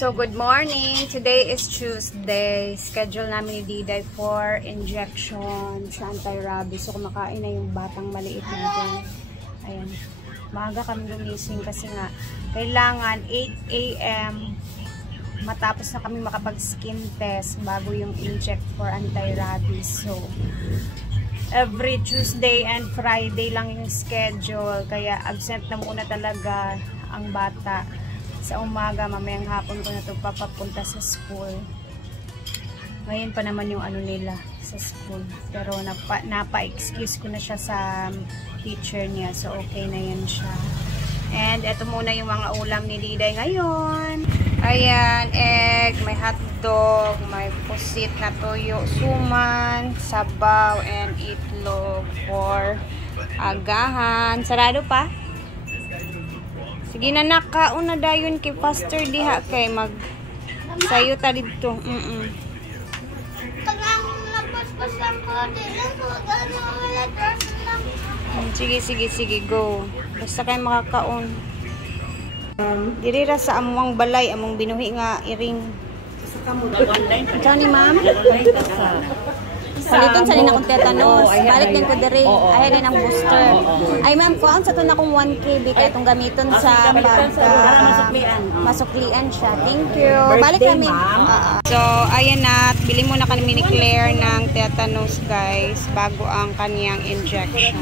So, good morning. Today is Tuesday. Schedule namin ni Diday for injection sa anti-rabies. So, kumakain na yung batang maliit natin. Ayan. Maaga kami gumising kasi nga kailangan 8 AM matapos na kami makapag-skin test bago yung inject for anti-rabies. So, every Tuesday and Friday lang yung schedule. Kaya absent na muna talaga ang bata. Sa umaga, mamayang hapon ko na ito papapunta sa school. Ngayon pa naman yung ano nila sa school. Pero napa-excuse ko na siya sa teacher niya. So, okay na yan siya. And ito muna yung mga ulam ni Diday ngayon. Ayan, egg, may hotdog, may pusit na toyo, suman, sabaw, and itlog for agahan. Sarado pa? Sige na nakaon na dayon kay pastor diha kay mag sayo ta dito. Sige go. Basta kay makakaon. Diri ra sa among balay among binuhi nga iring. Ikaw ni ma'am? Paliton sa nina kong tetanus. Balik din ko diri. Ayan din ang booster. Ay ma'am, kuhaan sa ito na kong 1 KB kaya itong gamiton sa masuklian siya. Thank you. Balik kami. So, ayan na. Bili muna kami ni Claire ng tetanus guys bago ang kaniyang injection.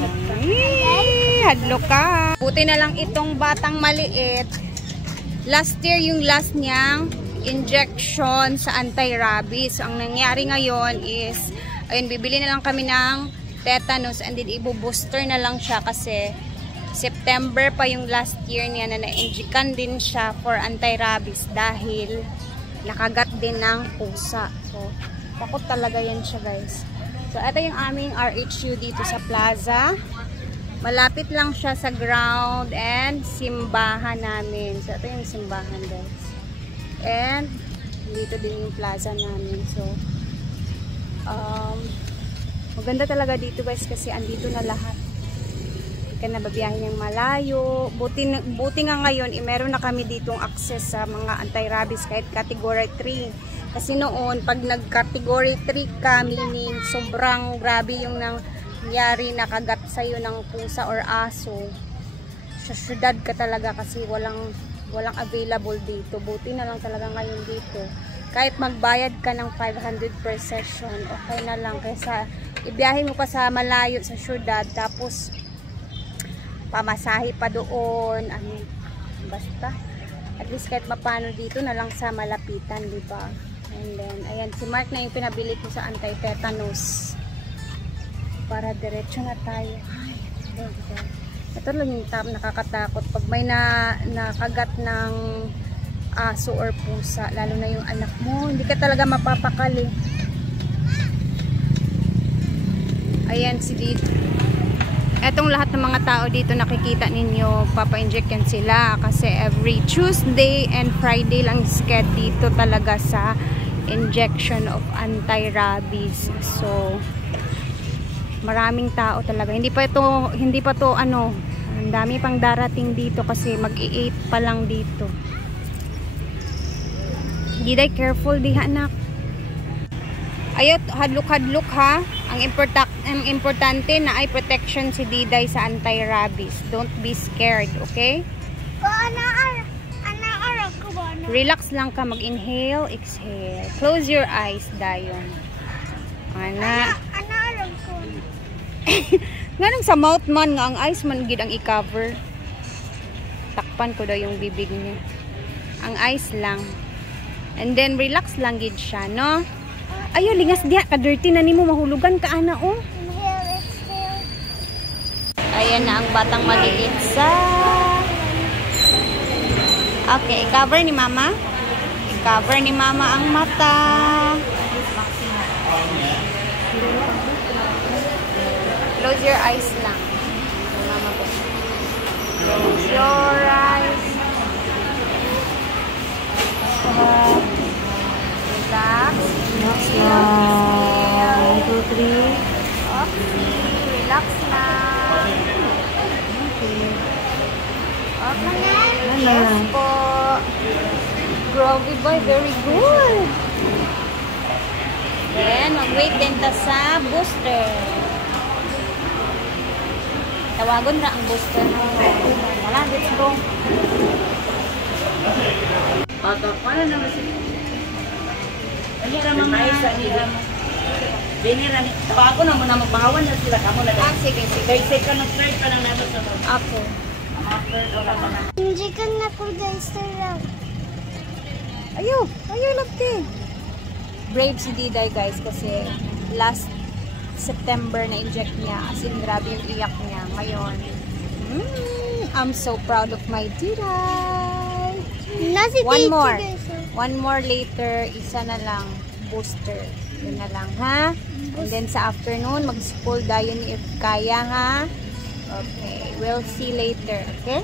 Hadlo ka. Buti na lang itong batang maliit. Last year yung last niyang injection sa anti-rabies. So, ang nangyari ngayon is ayun, bibili na lang kami ng tetanus and then ibu-booster na lang siya kasi September pa yung last year niya na na-injikan din siya for anti-rabies dahil nakagat din ng pusa. So, takot talaga yan siya guys. So, ito yung aming RHU dito sa plaza. Malapit lang siya sa ground and simbahan namin. So, ito yung simbahan guys. And, dito din yung plaza namin. So, maganda talaga dito guys kasi andito na lahat. Hindi ka na babiyahin ng malayo. Buti nga ngayon meron na kami ditong access sa mga anti-rabies kahit category 3. Kasi noon pag nag-category 3 ka, meaning sobrang grabe yung nangyari nakagat sa'yo ng pusa or aso. Sa syudad ka talaga kasi walang available dito. Buti na lang talaga ngayon dito. Kahit magbayad ka ng 500 per session, okay na lang. Kaysa ibiyahin mo pa sa malayo sa syudad, tapos pamasahe pa doon. Basta. At least kahit mapano dito na lang sa malapitan, diba? And then, ayan, si Mark na yung pinabili ko sa anti-tetanus. Para diretso na tayo. Ay, ito lang yung nakakatakot. Pag may nakagat ng aso or pusa, lalo na yung anak mo, hindi ka talaga mapapakali. Ayan si dito. Etong lahat ng mga tao dito nakikita ninyo, papa-inject yan sila kasi every Tuesday and Friday lang schedule dito talaga sa injection of anti-rabies. So, maraming tao talaga. Hindi pa to ano, ang dami pang darating dito kasi mag-i-8 pa lang dito. Diday, careful diha anak. Ayot, hadlok-hadlok ha. Ang importante na ay protection si Diday sa anti-rabies. Don't be scared, okay? Relax lang ka, mag-inhale, exhale. Close your eyes, dayon. Ana. Ganun sa mouth man nga ang eyes man gid ang i-cover. Takpan ko daw yung bibig niya. Ang eyes lang. And then, relax lang gid siya, no? Ayo, lingas diha. Ka-dirty na nimo. Mahulugan ka, ana, oh. Ayan na ang batang maliit sa... Okay, i-cover ni mama. I-cover ni mama ang mata. Close your eyes lang. Mama po. Close your eyes. Relax. Exhale. 1, 2, 3. Okay. Relax lang. Okay. Okay. Yes po. grabe ba? Very good. Then, mag-wait din ta sa booster. Tawagon na ang booster. Wala, let's go. Paano naman si... Ano naman mga isa? Binira ni... Tawago na muna magbahawan na sila. Kamu na Ah, sige, sige. Third, second, and third pa lang natin sa to. Apo. After, wala pa na. Hindi ka na po guys lang. Ayaw, lagti. Brave si Diday guys kasi last September na inject niya. As in, grabe yung iyak niya. Ngayon, I'm so proud of my Diday. Nasi One more. guys. One more later, isa na lang booster. Yun na lang, ha? And then sa afternoon, mag-school dayon if kaya, ha? Okay, we'll see later, okay?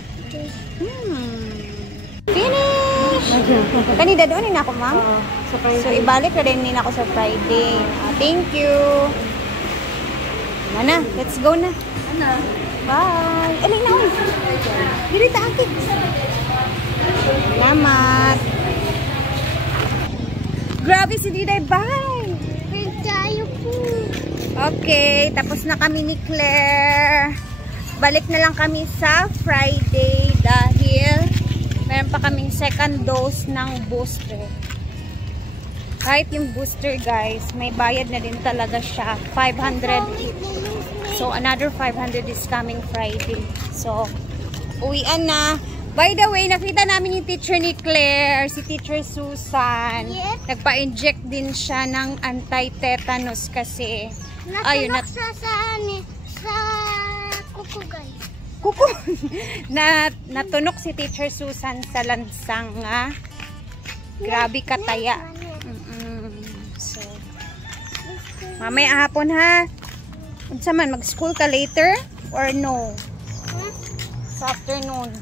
Finish! Kanida doon na ako, ma'am? So, ibalik na din ako sa Friday. Thank you! Mana, let's go na. Bye! Alay na, uy! Dirita, ate! Salamat! Grabe si Diday, bye! Tayo po. Okay, tapos na kami ni Claire. Balik na lang kami sa Friday dahil meron pa kaming second dose ng booster. Kahit yung booster guys, may bayad na din talaga siya. 500. So, another 500 is coming Friday. So, uwian na. By the way, nakita namin yung teacher ni Claire, si Teacher Susan. Yes. Nagpa-inject din siya ng anti-tetanus kasi ayun na sa kuko guys. kuko natunog si Teacher Susan sa lansang nga. Grabe kataya. So, mamaya hapon ha. Unsa man, mag-school ka later or no? Sa afternoon.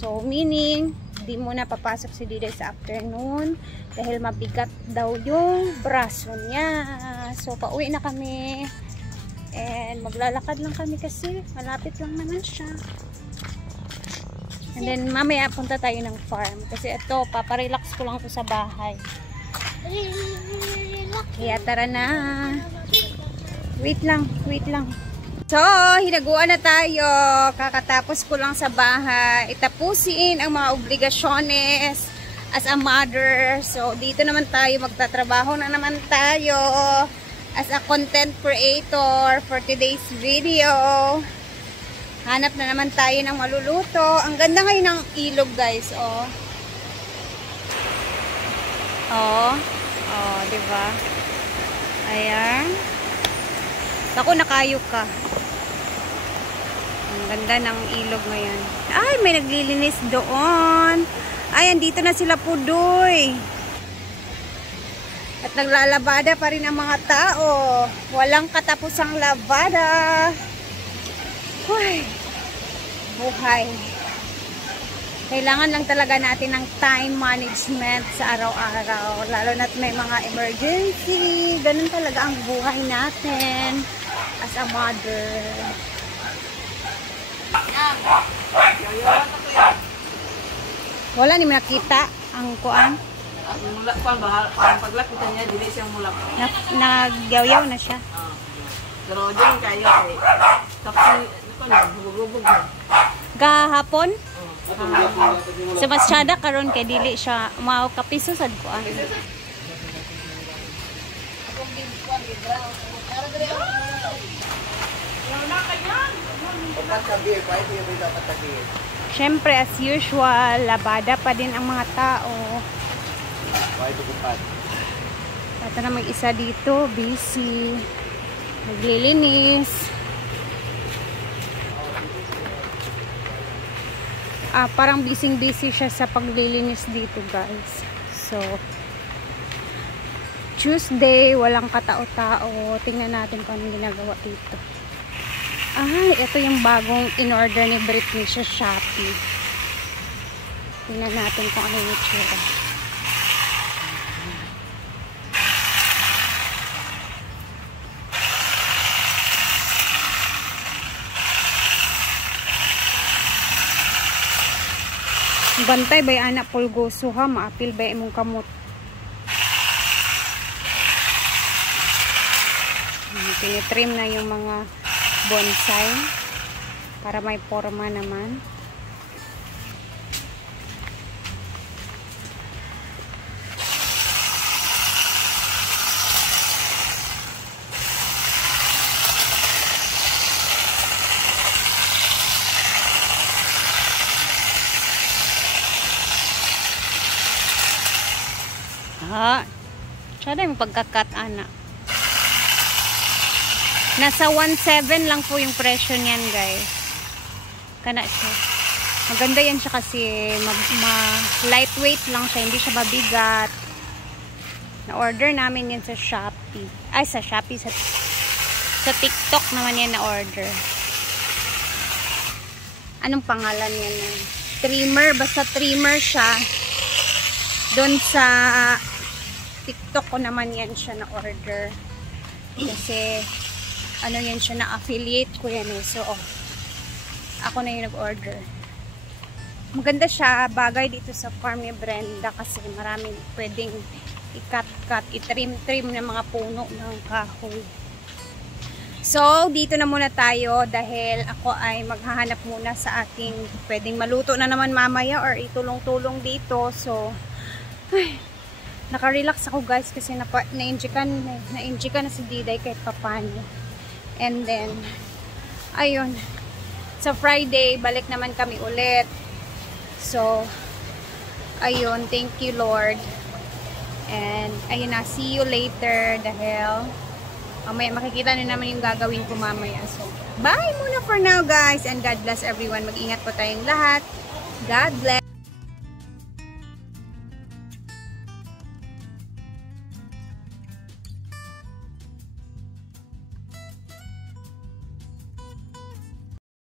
So meaning, di mo na papasok si Diday sa afternoon dahil mabigat daw yung braso niya. So pauwi na kami and maglalakad lang kami kasi malapit lang naman siya. And then mamaya punta tayo ng farm kasi ito, paparelax ko lang to sa bahay. Kaya tara na. Wait lang. So, hinaguan na tayo. Kakatapos ko lang sa bahay. Itapusin ang mga obligasyones as a mother. So, dito naman tayo. Magtatrabaho na naman tayo as a content creator for today's video. Hanap na naman tayo ng maluluto. Ang ganda ngayon ng ilog, guys. Oh, diba? Ayan. Ako, nakayo ka. Ang ganda ng ilog ngayon. Ay, may naglilinis doon. Ay, andito na sila Pudoy. At naglalabada pa rin ang mga tao. Walang katapusang labada. Uy, buhay. Kailangan lang talaga natin ng time management sa araw-araw. Lalo na't may mga emergency. Ganun talaga ang buhay natin as a mother. Wala ni nakita ang kuan. Mulak pa, ang paglakita niya, dili siyang mulak. Nagyaw-yaw na siya. Pero dyan kayo kay tapos ito na, hubog-hubog na. Gahapon? Sa Masyada karon kay dili siya mao kapiso sad kuan. Siyempre, as usual, labada pa din ang mga tao. Ito na mag-isa dito, busy. Naglilinis. Parang busy siya sa paglilinis dito, guys. So, Tuesday, walang katao-tao. Tingnan natin kung anong ginagawa dito. Ito yung bagong in-order ni Britney sa Shopee. Tingnan natin kung ano yung itsura. Bantay bay anak pulgoso ha, maapil bay imong kamot. Tinitrim na yung mga bonsai para may forma naman. Siya na yung pagkakat, anak. Nasa 1.7 lang po yung presyo niyan, guys. Kana siya. Maganda yan siya kasi lightweight lang siya. Hindi siya mabigat. Na-order namin yan sa Shopee. Ay, sa Shopee. Sa TikTok naman yan na-order. Anong pangalan yan? Trimmer. Basta trimmer siya. Doon sa TikTok ko naman yan siya na-order. Kasi, ano yan siya, na-affiliate ko yan eh. So, ako na yung nag-order. Maganda siya, bagay dito sa farm ni Brenda kasi maraming pwedeng i-cut-cut, i-trim-trim ng mga puno ng kahoy. So, dito na muna tayo dahil ako ay maghahanap muna sa ating pwedeng maluto na naman mamaya or itulong-tulong dito. So, ay, naka-relax ako guys kasi na-injikan na si Diday kahit papano. And then, ayun, sa Friday, balik naman kami ulit. So, ayun, thank you Lord. And, ayun na, see you later dahil mamaya makikita nyo naman yung gagawin ko mamaya. So, bye muna for now guys and God bless everyone. Mag-ingat po tayong lahat. God bless.